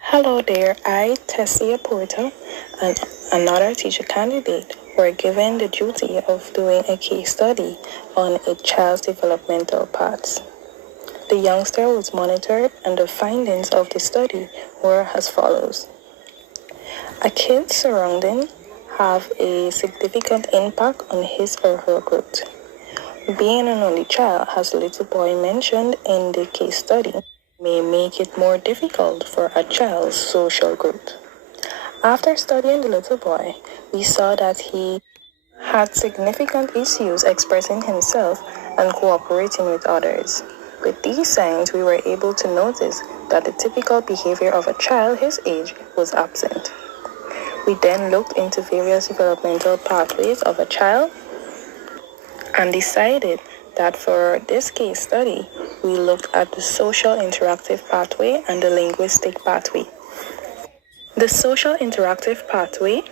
Hello there, I, Tessia Porter, and another teacher candidate were given the duty of doing a case study on a child's developmental paths. The youngster was monitored and the findings of the study were as follows. A kid's surroundings have a significant impact on his or her growth. Being an only child, as the little boy mentioned in the case study, may make it more difficult for a child's social growth. After studying the little boy, we saw that he had significant issues expressing himself and cooperating with others. With these signs, we were able to notice that the typical behavior of a child his age was absent. We then looked into various developmental pathways of a child and decided that for this case study, we looked at the social interactive pathway and the linguistic pathway. The social interactive pathway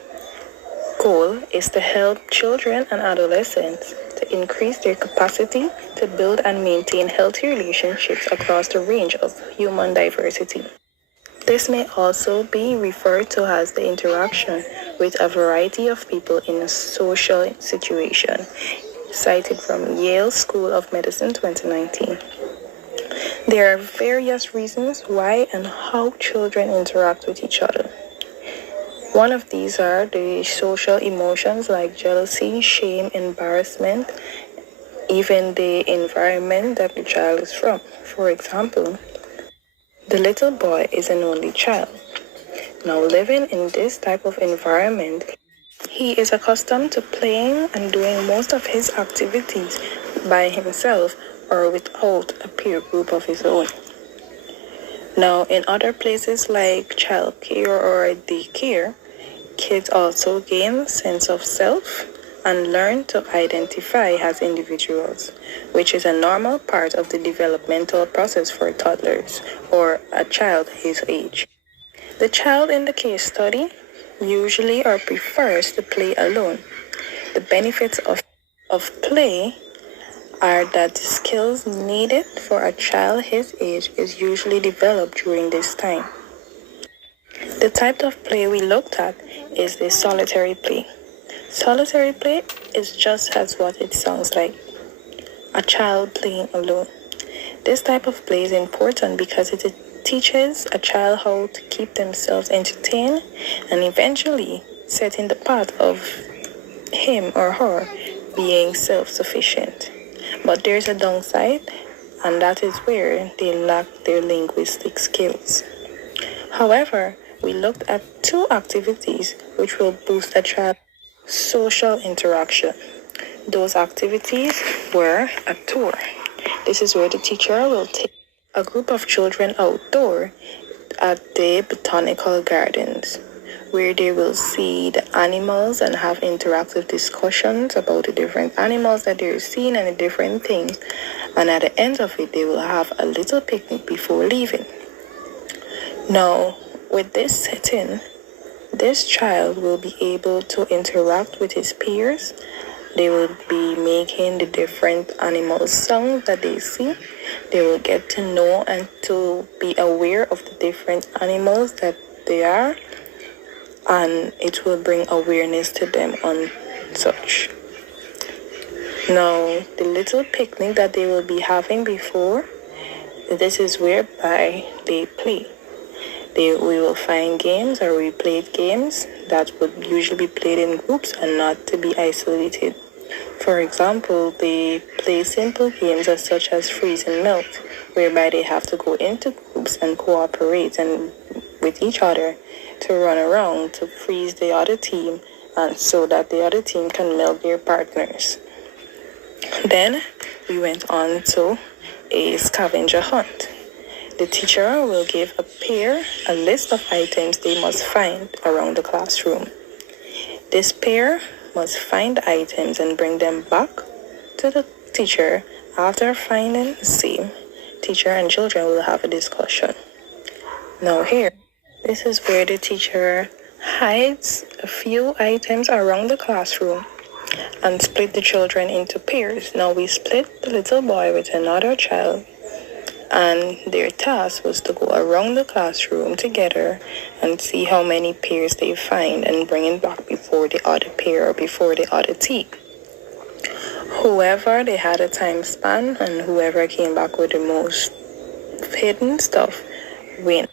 goal is to help children and adolescents to increase their capacity to build and maintain healthy relationships across the range of human diversity. This may also be referred to as the interaction with a variety of people in a social situation, cited from Yale School of Medicine 2019. There are various reasons why and how children interact with each other. One of these are the social emotions like jealousy, shame, embarrassment, even the environment that the child is from. For example, the little boy is an only child. Now, living in this type of environment, he is accustomed to playing and doing most of his activities by himself or without a peer group of his own. Now, in other places like childcare or daycare, kids also gain sense of self and learn to identify as individuals, which is a normal part of the developmental process for toddlers or a child his age. The child in the case study usually or prefers to play alone. The benefits of play are that the skills needed for a child his age is usually developed during this time. The type of play we looked at is the solitary play. Solitary play is just as what it sounds like, a child playing alone. This type of play is important because it teaches a child how to keep themselves entertained and eventually setting the path of him or her being self-sufficient. But there's a downside, and that is where they lack their linguistic skills. However, we looked at two activities which will boost a child's social interaction. Those activities were a tour. This is where the teacher will take a group of children outdoor at the botanical gardens, where they will see the animals and have interactive discussions about the different animals that they're seeing and the different things. And at the end of it, they will have a little picnic before leaving. Now, with this setting, this child will be able to interact with his peers. They will be making the different animal sounds that they see. They will get to know and to be aware of the different animals that they are, and it will bring awareness to them on such. Now, the little picnic that they will be having before, this is whereby they play. We will find games or we played games that would usually be played in groups and not to be isolated. For example, they play simple games such as freeze and melt, whereby they have to go into groups and cooperate and with each other to run around to freeze the other team and so that the other team can melt their partners. Then we went on to a scavenger hunt. The teacher will give a pair a list of items they must find around the classroom. This pair must find the items and bring them back to the teacher. After finding the same, teacher and children will have a discussion. Now here, this is where the teacher hides a few items around the classroom and split the children into pairs. Now we split the little boy with another child and their task was to go around the classroom together and see how many pairs they find and bring it back before the other pair or before the other team. Whoever they had a time span and whoever came back with the most hidden stuff win.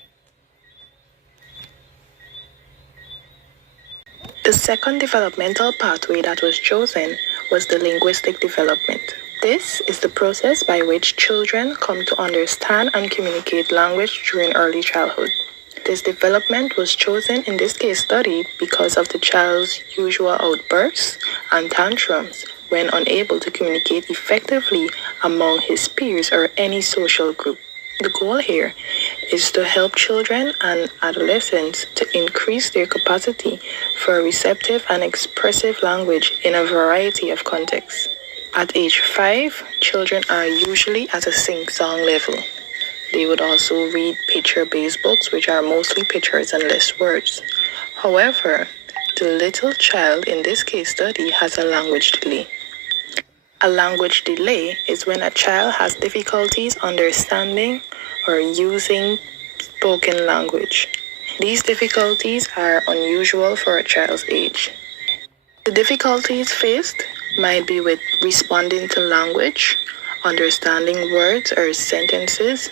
The second developmental pathway that was chosen was the linguistic development. This is the process by which children come to understand and communicate language during early childhood. This development was chosen in this case study because of the child's usual outbursts and tantrums when unable to communicate effectively among his peers or any social group. The goal here is to help children and adolescents to increase their capacity for receptive and expressive language in a variety of contexts. At age 5, children are usually at a sing-song level. They would also read picture-based books, which are mostly pictures and less words. However, the little child in this case study has a language delay. A language delay is when a child has difficulties understanding or using spoken language. These difficulties are unusual for a child's age. The difficulties faced might be with responding to language, understanding words or sentences,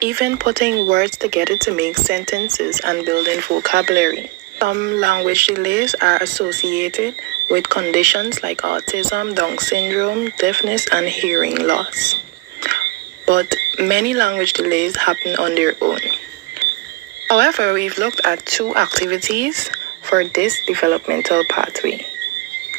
even putting words together to make sentences and building vocabulary. Some language delays are associated with conditions like autism, Down syndrome, deafness, and hearing loss. But many language delays happen on their own. However, we've looked at 2 activities for this developmental pathway.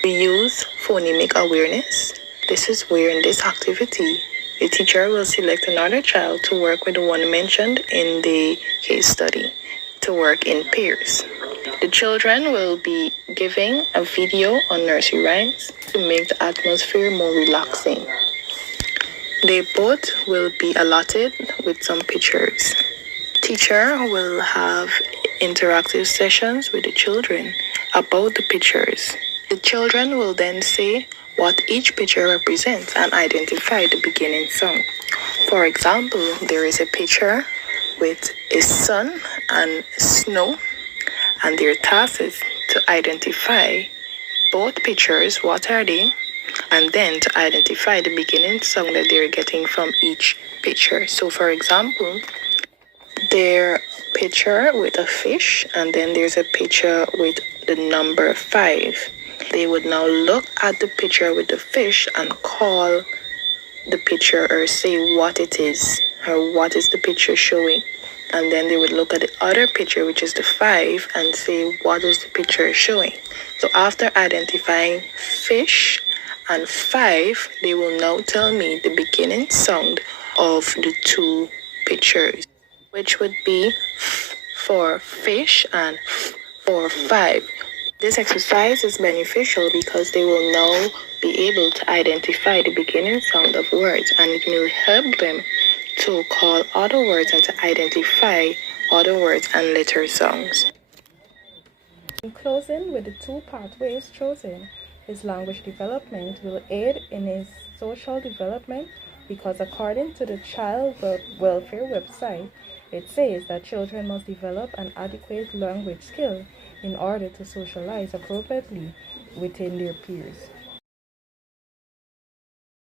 We use phonemic awareness. This is where in this activity, the teacher will select another child to work with the one mentioned in the case study, to work in pairs. The children will be giving a video on nursery rhymes to make the atmosphere more relaxing. They both will be allotted with some pictures. Teacher will have interactive sessions with the children about the pictures. The children will then say what each picture represents and identify the beginning song. For example, there is a picture with a sun and snow, and their task is to identify both pictures, what are they, and then to identify the beginning song that they're getting from each picture. So for example, their picture with a fish, and then there's a picture with the number 5. They would now look at the picture with the fish and call the picture or say what it is or what is the picture showing. And then they would look at the other picture, which is the 5, and say what is the picture showing. So after identifying fish and 5, they will now tell me the beginning sound of the 2 pictures, which would be for fish and for 5. This exercise is beneficial because they will now be able to identify the beginning sound of words, and it will help them to call other words and to identify other words and letter songs. In closing, with the 2 pathways chosen, his language development will aid in his social development because according to the Child Welfare website, it says that children must develop an adequate language skill in order to socialize appropriately within their peers.